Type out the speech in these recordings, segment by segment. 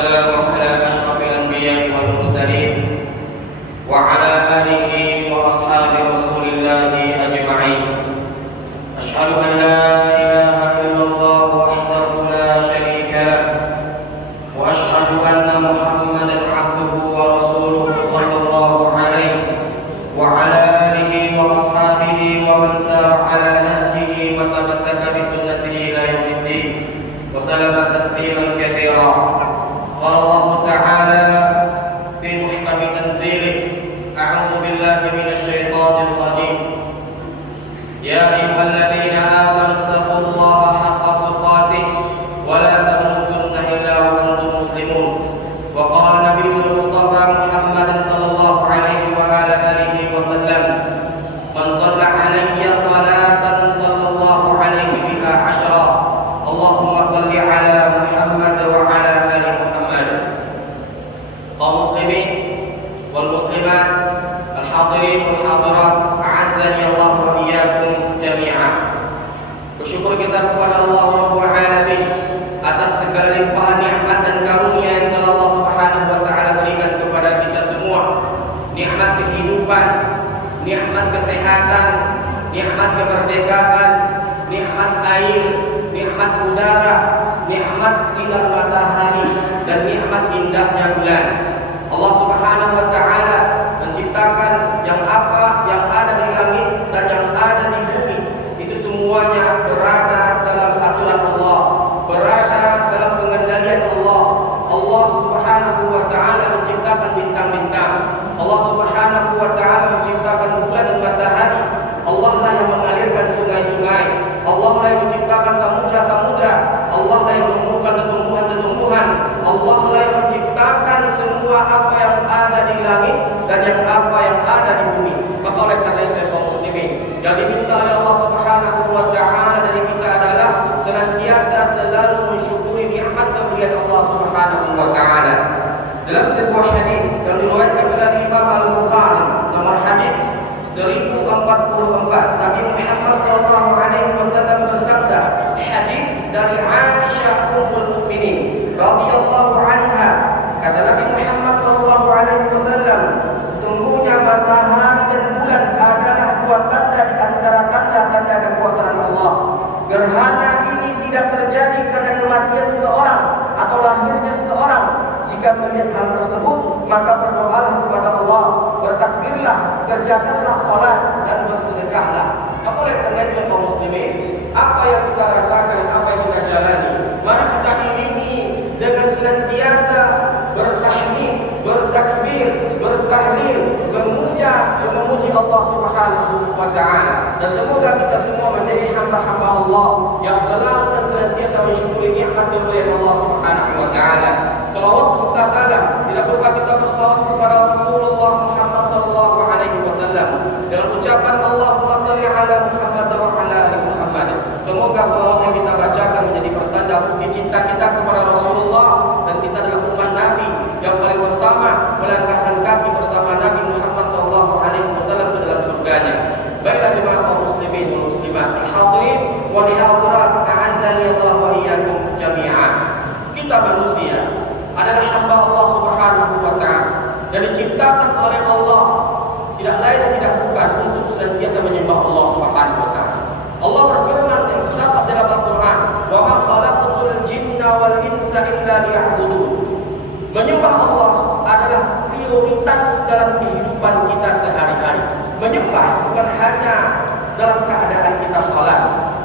والسلام على أشرف الأنبياء والمرسلين وعلى آله وأصحاب رسول الله أجمعين. أشهد أن لا إله إلا الله وحده لا شريك له، وأشهد أن محمدا عبده ورسوله صلى الله عليه وعلى آله وأصحابه ومن سار على نهجه وتمسك بسنته إلى يوم الدين وسلم تسليما كثيرا. قال الله تعالى في محكم تنزيله: أعوذ بالله من الشيطان الرجيم. يا أيها الذين آمنوا اتقوا الله حق تقاته ولا تموتن إلا وأنتم مسلمون. وقال نبي المصطفى محمد صلى الله عليه وعلى آله وسلم: من صلى علي صلاة صلى الله عليه بها عشرا. اللهم صل على محمد وعلى آل محمد. kaum muslimin wal muslimat, al-hadirin wal hadirat, a'azzani Allah wa iyyakum jami'an. Bersyukur kita kepada Allah Rabbul Alamin atas segala limpahan nikmat dan karunia yang telah Allah Subhanahu wa taala berikan kepada kita semua. Nikmat kehidupan, nikmat kesehatan, nikmat kemerdekaan, nikmat air, nikmat udara, nikmat sinar matahari, dan nikmat indahnya bulan. Allah Subhanahu wa taala menciptakan yang ada di langit dan yang ada di bumi. Itu semuanya berada dalam aturan Allah, berada dalam pengendalian Allah. Allah Subhanahu wa taala menciptakan bintang-bintang. Allah Subhanahu wa taala menciptakan bulan dan matahari. Allah lah yang mengalirkan sungai-sungai. Allah lah yang menciptakan samudra-samudra. Allah lah yang menumbuhkan tumbuhan-tumbuhan. Allah lah yang menciptakan semua apa yang ada di langit dan yang apa yang ada di bumi. Maka oleh karena itu kaum muslimin, yang diminta oleh Allah Subhanahu wa taala dari kita adalah senantiasa selalu mensyukuri nikmat pemberian Allah Subhanahu wa taala. Dalam sebuah hadis yang diriwayatkan oleh Imam Al-Bukhari, nomor hadis 1044, Nabi Muhammad sallallahu alaihi wasallam bersabda, hadis dari Aisyah ummul mukminin radhiyallahu anha, kata Nabi Muhammad sallallahu alaihi wasallam, sesungguhnya matahari dan bulan adalah dua tanda di antara tanda-tanda kekuasaan Allah. Gerhana ini tidak terjadi karena kematian seorang atau lahirnya seorang. Jika melihat hal tersebut, maka berdoalah kepada Allah, bertakbirlah, kerjakanlah salat dan bersedekahlah. Maka oleh karena itu kaum muslimin, apa yang kita rasakan dan apa yang kita jalani, mari kita iringi dengan senantiasa bertahmid, bertakbir, bertahlil, memuji Allah Subhanahu wa taala. Dan semoga kita semua menjadi hamba-hamba Allah yang selalu dan senantiasa mensyukuri nikmat pemberian Allah Subhanahu wa taala. Salawat serta salam tidak lupa kita bersalawat kepada Rasulullah Muhammad sallallahu alaihi wasallam dengan ucapan Allahumma shalli ala Muhammad wa ala ali Muhammad. Semoga salawat yang kita bacakan menjadi pertanda bukti cinta kita kepada Rasulullah, dan kita adalah umat Nabi yang paling pertama melangkahkan kaki bersama Nabi Muhammad sallallahu alaihi wasallam ke dalam surganya. Baiklah jemaah kaum muslimin wal muslimat, al-hadirin wal hadirat, a'azzani Allah wa iyyakum jami'an. Kita manusia adalah hamba Allah Subhanahu wa taala dan diciptakan oleh Allah tidak lain dan tidak bukan untuk senantiasa menyembah Allah Subhanahu wa taala. Allah berfirman yang terdapat dalam Al-Qur'an, "Wa ma khalaqtul jinna wal insa illa liya'budun." Menyembah Allah adalah prioritas dalam kehidupan kita sehari-hari. Menyembah bukan hanya dalam keadaan kita salat.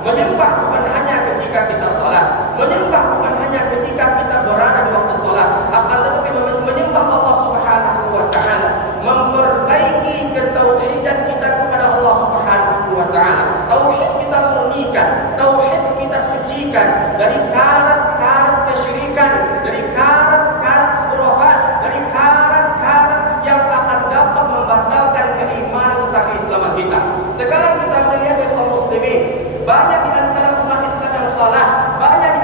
Menyembah bukan hanya ketika kita salat. Menyembah bukan hanya ketika kita berada di waktu salat. Akan tetapi menyembah Allah Subhanahu wa taala memperbaiki ketauhidan kita kepada Allah Subhanahu wa taala. Tauhid kita murnikan, tauhid kita sucikan dari karat-karat kesyirikan, dari karat-karat khurafat, dari karat-karat yang akan dapat membatalkan keimanan serta keislaman kita. Sekarang kita melihat kaum muslimin, banyak di antara umat Islam yang salah, banyak di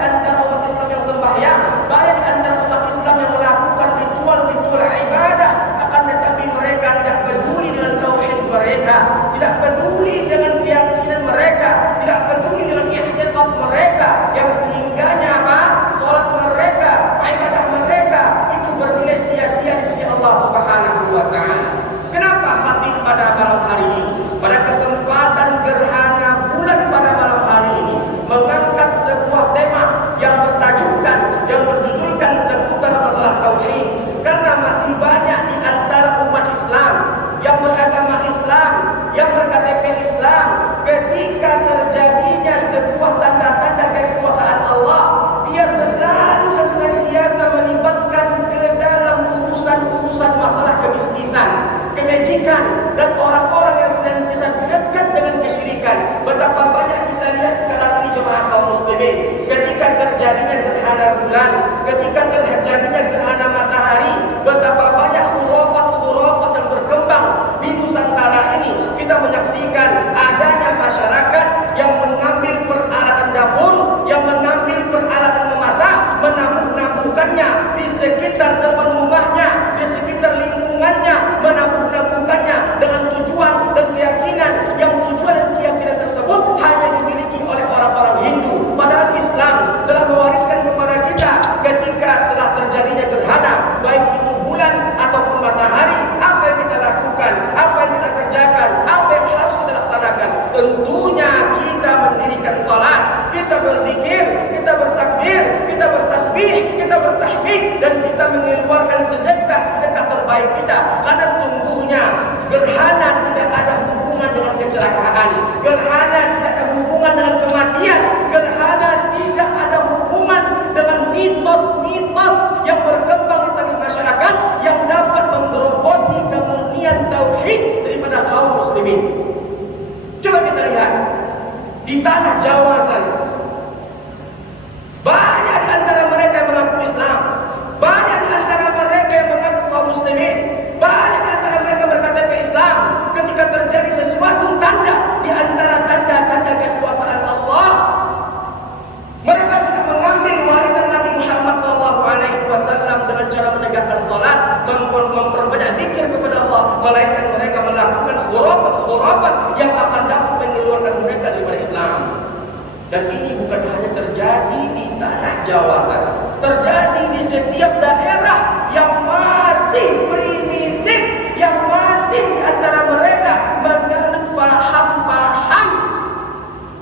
Jawa sana. Terjadi di setiap daerah yang masih primitif, yang masih di antara mereka menganut paham-paham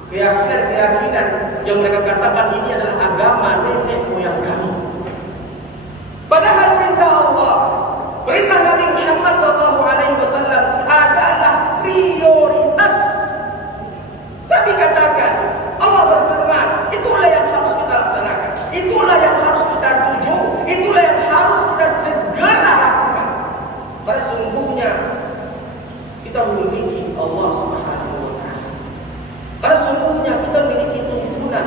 keyakinan-keyakinan yang mereka katakan ini adalah agama nenek moyang kami. Padahal perintah Allah, perintah Nabi Muhammad SAW adalah prioritas. Tapi katakan, Allah berfirman, itulah yang harus kita laksanakan, itulah yang harus kita tuju, itulah yang harus kita segera lakukan. Pada sungguhnya kita memiliki Allah Subhanahu wa Ta'ala. Pada sungguhnya kita memiliki tuntunan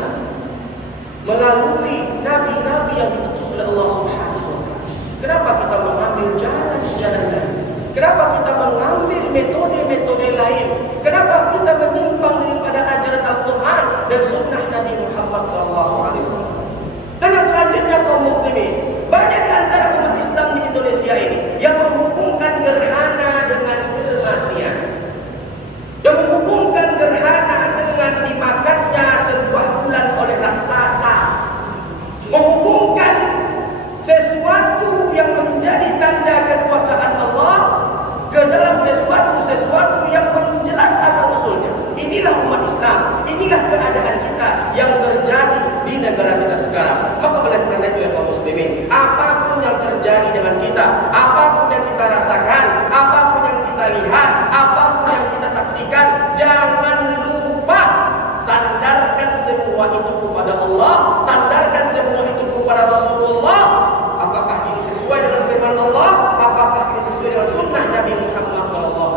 melalui nabi-nabi yang diutus oleh Allah Subhanahu wa Ta'ala. Kenapa kita mengambil jalan-jalan lain? Kenapa kita mengambil metode-metode lain? Kenapa kita menyimpang daripada ajaran Al-Quran dan sunnah Nabi Muhammad SAW? Dan yang selanjutnya kaum muslimin, banyak di antara umat Islam di Indonesia ini yang menghubungkan gerhana dengan kematian, yang menghubungkan gerhana dengan dimakannya sebuah bulan oleh raksasa, menghubungkan sesuatu yang menjadi tanda kekuasaan Allah ke dalam sesuatu yang belum jelas asal usulnya. Inilah umat Islam, inilah keadaan kita yang terjadi di negara kita sekarang. Maka oleh karena itu ya kaum muslimin, apapun yang terjadi dengan kita, apapun yang kita rasakan, apapun yang kita lihat, apapun yang kita saksikan, jangan lupa sandarkan semua itu kepada Allah, sandarkan semua itu kepada Rasulullah. Apakah ini sesuai dengan firman Allah? Apakah ini sesuai dengan sunnah Nabi Muhammad SAW?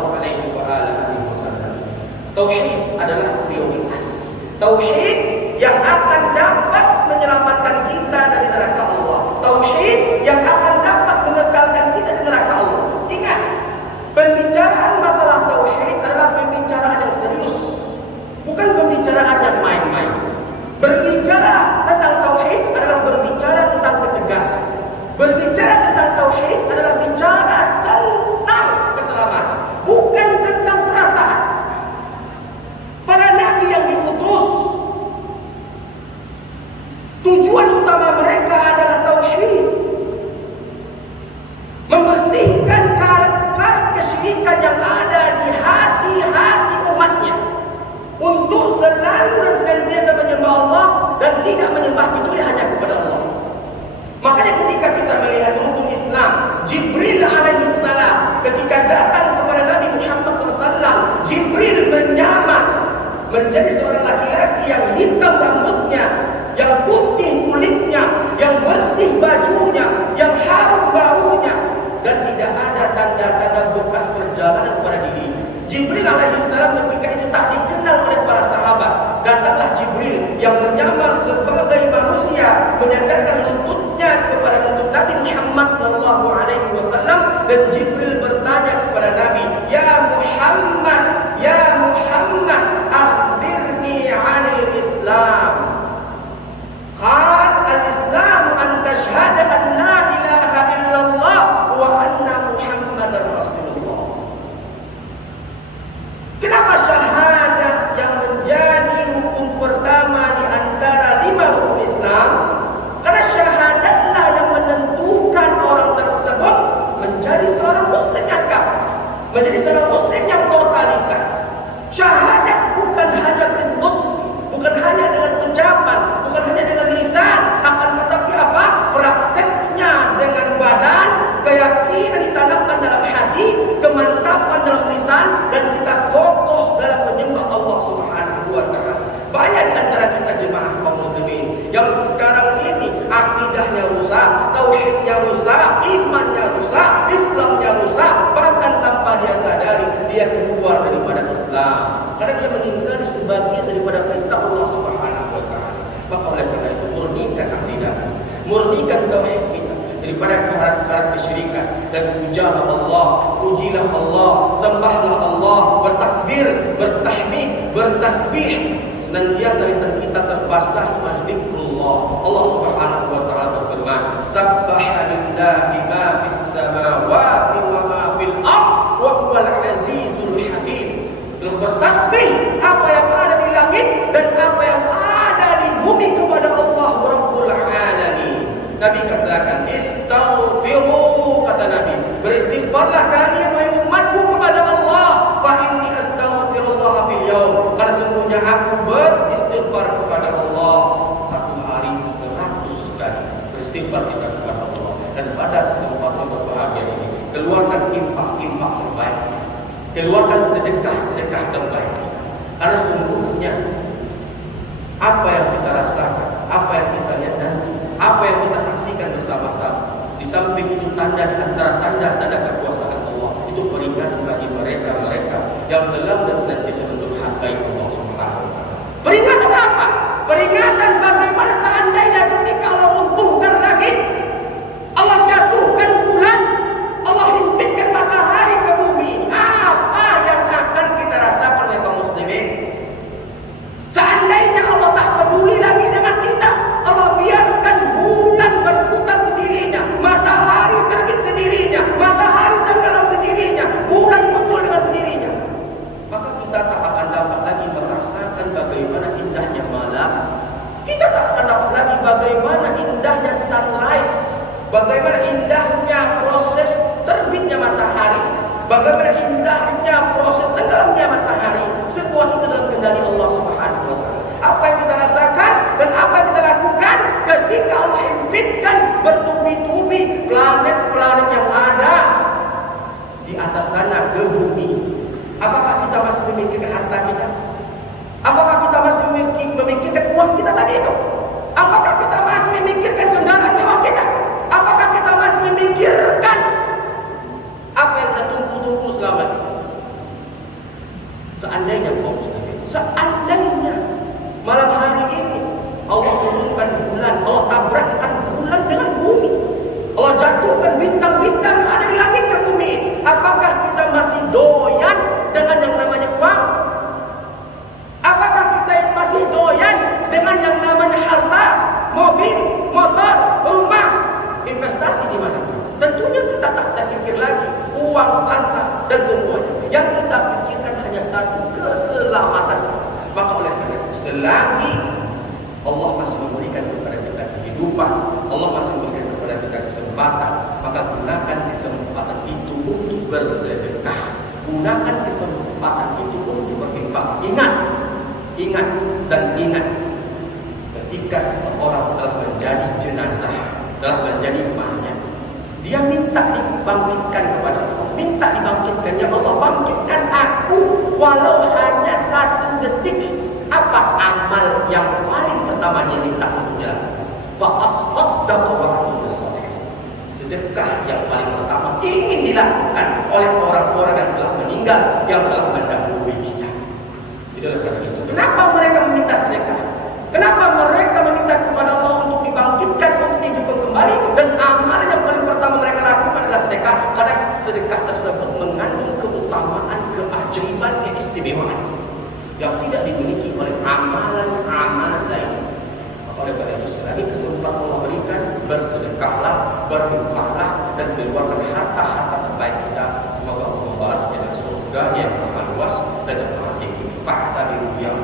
Tauhid adalah prioritas. Tauhid yang akan dapat menyelamatkan kita dari neraka Allah. Tauhid yang akan dapat mengekalkan kita di neraka Allah. Ingat, pembicaraan masalah tauhid adalah pembicaraan yang serius, bukan pembicaraan yang main-main. Berbicara tentang tauhid adalah berbicara tentang ketegasan. Berbicara tentang tauhid adalah bicara tentang keselamatan, bukan tentang perasaan. Para nabi yang diutus, tujuan utama mereka adalah tauhid, membersihkan karat-karat kesyirikan yang ada di hati-hati umatnya, untuk selalu dan senantiasa menyembah Allah dan tidak menyembah kecuali hanya kepada Allah. Makanya ketika kita melihat rukun Islam, Jibril alaihissalam ketika datang kepada Nabi Muhammad SAW, Jibril menyamar menjadi seorang laki-laki yang hitam rambutnya, yang putih kulitnya, yang bersih bajunya, yang harum baunya, dan tidak ada tanda-tanda bekas perjalanan pada dirinya. Jibril alaihissalam ketika itu tak dikenal oleh para sahabat. Datanglah Jibril yang menyamar sebagai manusia, menyandarkan lututnya kepada lutut Nabi Muhammad SAW, dan Jibril bertanya kepada Nabi, Ya Muhammad, akhbirni 'anil Islam. Qal al-Islam an tashhada an la ilaha illallah wa anna Muhammadar Rasulullah. Kenapa syahadat yang menjadi rukun pertama di antara 5 rukun Islam? Karena syahadatlah yang menentukan orang tersebut menjadi seorang muslim yang kafir, menjadi seorang muslim yang totalitas. Syahadat bukan hanya bentuk, bukan hanya dengan ucapan, bukan hanya dengan lisan, akan tetapi apa? Prakteknya dengan badan, keyakinan ditanamkan dalam hati, kemantapan dalam lisan, dan kita kokoh dalam menyembah Allah Subhanahu wa Ta'ala. Banyak di antara kita jemaah kaum muslimin yang sekarang ini akidahnya rusak, tauhidnya rusak, imannya rusak, Islamnya rusak, bahkan tanpa dia sadari dia keluar daripada Islam karena dia mengingkari sebagian daripada perintah Allah Subhanahu wa Ta'ala. Maka oleh karena itu murnikan akidah, murnikan tauhid kita daripada karat-karat kesyirikan, dan pujalah Allah, pujilah Allah, sembahlah Allah, bertakbir, bertahmid, bertasbih, senantiasa lisan kita terbasah dengan zikrullah. Allah Subhanahu wa Ta'ala berfirman, Sabbaha lillahi ma fis samawati wa ma fil ard wa huwal azizul hakim. Telah bertasbih apa yang ada di langit dan apa yang ada di bumi kepada Allah Rabbul Alamin. Nabi katakan, istaghfiru, kata Nabi, beristighfarlah kalian wahai umatku kepada Allah. Fa inni astaghfirullah fil yaum, karena sungguhnya aku beristighfar kepada Allah satu hari 100 kali. Beristighfar kita kepada Allah. Dan pada kesempatan berbahagia ini, keluarkan infak-infak terbaik, keluarkan sedekah-sedekah terbaik. Karena sungguhnya apa yang kita rasakan, apa yang kita lihat nanti, apa yang kita saksikan bersama-sama, di samping itu tanda di antara tanda-tanda kekuasaan Allah, itu peringatan bagi mereka-mereka yang selalu dan senantiasa mendurhakai Allah Subhanahu wa taala. Peringatan apa? Peringatan bagaimana seandainya ketika Allah runtuhkan langit, Allah jatuhkan bulan, Allah himpitkan matahari ke bumi, apa yang akan kita rasakan oleh kaum muslimin? Seandainya Allah tak peduli lagi dengan kita, Allah biarkan bulan berputar sendirinya, matahari terbit sendirinya, matahari tenggelam sendirinya, bulan muncul dengan sendirinya, maka kita tak akan dapat lagi merasakan bagaimana indahnya malam. Kita tak akan dapat lagi bagaimana indahnya sunrise, bagaimana indahnya proses terbitnya matahari, bagaimana indahnya proses tenggelamnya matahari. Semua itu dalam kendali Allah Subhanahu wa taala. Apa yang kita rasakan dan apa yang kita lakukan ketika Allah himpitkan bertubi-tubi planet-planet yang ada di atas sana ke bumi. Apakah kita masih memikirkan harta kita? Apakah kita masih memikirkan uang kita tadi itu? Apakah kita masih memikirkan kendaraan mewah kita? Apakah kita masih memikirkan apa yang kita tunggu-tunggu selama ini? Seandainya kaum muslimin, seandainya malam hari ini Allah turunkan bulan, Allah tabrakkan bulan dengan bumi, Allah jatuhkan bintang-bintang yang ada di langit ke bumi, apakah kita masih doyan dengan yang namanya uang? Apakah kita masih doyan dengan yang namanya harta, mobil, motor, rumah, investasi di mana? Tentunya kita tak terpikir lagi uang, harta dan semuanya. Yang kita pikirkan hanya satu, keselamatan. Maka oleh karena itu, selagi Allah masih memberikan kepada kita kehidupan, Allah masih memberikan kepada kita kesempatan, maka gunakan kesempatan itu untuk bersedekah. Gunakan kesempatan itu untuk berinfak. Ingat dan ingat, ketika seorang telah menjadi jenazah, telah menjadi mayat, dia minta dibangkitkan kepada Allah, minta dibangkitkan, ya Allah bangkitkan aku walau hanya 1 detik. Apa amal yang paling pertama dia minta untuk dilakukan? Fa-as-saddaqa wa huwa shadih. Sedekah yang paling pertama ingin dilakukan oleh orang-orang yang telah meninggal, yang telah mendahului kita. Itulah karena itu, kenapa mereka meminta sedekah? Kenapa mereka meminta kepada Allah untuk dibangkitkan, untuk dihidupkan kembali? Dan amalan yang paling pertama mereka lakukan adalah sedekah. Karena sedekah tersebut mengandung keutamaan, keajaiban, keistimewaan yang tidak dimiliki oleh amalan-amalan lain. Maka oleh karena itu, selagi kesempatan Allah berikan, bersedekahlah, berinfaklah, dan keluarkan harta-harta terbaik kita. Semoga Allah membalas dengan surga yang maha luas dan yang maha tinggi. Fakta di yang